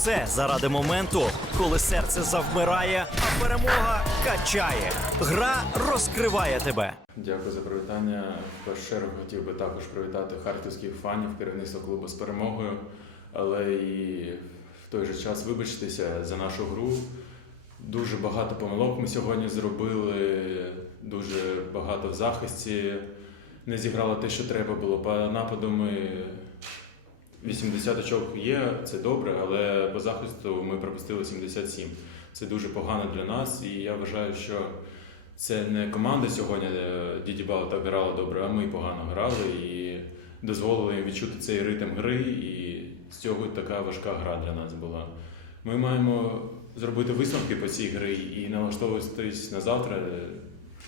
все заради моменту, коли серце завмирає, а перемога качає. Гра розкриває тебе. Дякую за привітання. В першу хотів би також привітати харківських фанів, керівництво клубу з перемогою, але і в той же час вибачитися за нашу гру. Дуже багато помилок ми сьогодні зробили, дуже багато в захисті. Не зіграло те, що треба було. По нападу ми 80 очок є, це добре, але по захисту ми пропустили 77. Це дуже погано для нас, і я вважаю, що це не команда сьогодні е, Дідібао так грала добре, а ми погано грали і дозволили їм відчути цей ритм гри, і з цього така важка гра для нас була. Ми маємо зробити висновки по цій грі і налаштовуватись на завтра.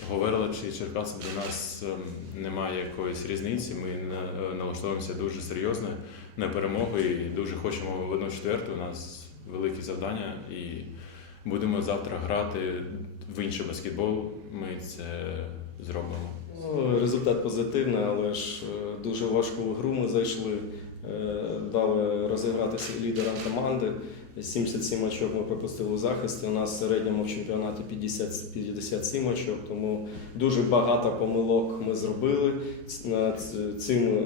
Говерла чи Черкаси для нас ем, немає якоїсь різниці. Ми е, налаштовуємося дуже серйозно на перемогу і дуже хочемо в одну четверту. У нас великі завдання і будемо завтра грати в інший баскетбол. Ми це зробимо. Ну, результат позитивний, але ж е, дуже важку гру ми зайшли. Е, Дали розігратися лідерам команди. 77 очок ми пропустили у захисті. У нас в середньому в чемпіонаті 50, 57 очок, тому дуже багато помилок ми зробили. Цим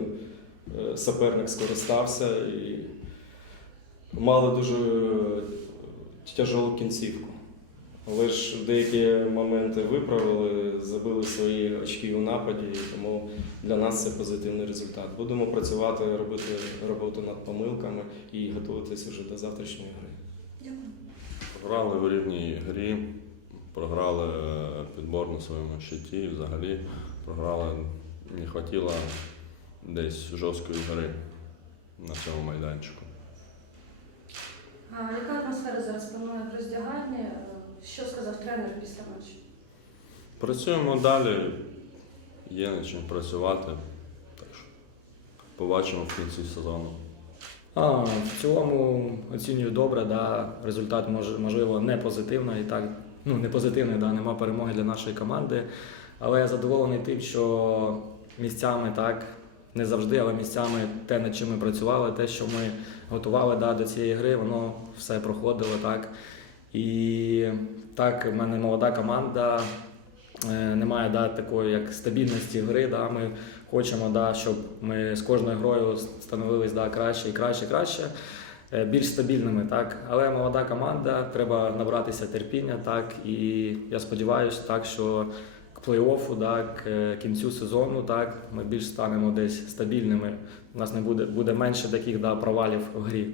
е, суперник скористався і мали дуже тяжелу кінцівку. Але ж деякі моменти виправили, забили свої очки у нападі, тому для нас це позитивний результат. Будемо працювати, робити роботу над помилками і готуватися вже до завтрашньої гри. Програли в рівній грі, програли е, підбор на своєму щиті, взагалі програли, не вистачило десь жорсткої гри на цьому майданчику. А яка атмосфера зараз панує в роздягальні? Що сказав тренер після матчу? Працюємо далі, є над чим працювати, так що побачимо в кінці сезону. А, в цілому оцінюю добре, да, результат може, можливо не позитивний, так, ну не позитивний, да, нема перемоги для нашої команди. Але я задоволений тим, що місцями так, не завжди, але місцями те, над чим ми працювали, те, що ми готували да, до цієї гри, воно все проходило так. І так, в мене молода команда. е, Немає да, такої як стабільності гри. Да, ми хочемо, да, щоб ми з кожною грою становились да, краще і краще, краще, е, більш стабільними. Так. Але молода команда, треба набратися терпіння. Так, і я сподіваюся, так, що плей-оффу, так, кінцю сезону так, ми більш станемо десь стабільними. У нас не буде, буде менше таких да, провалів в грі.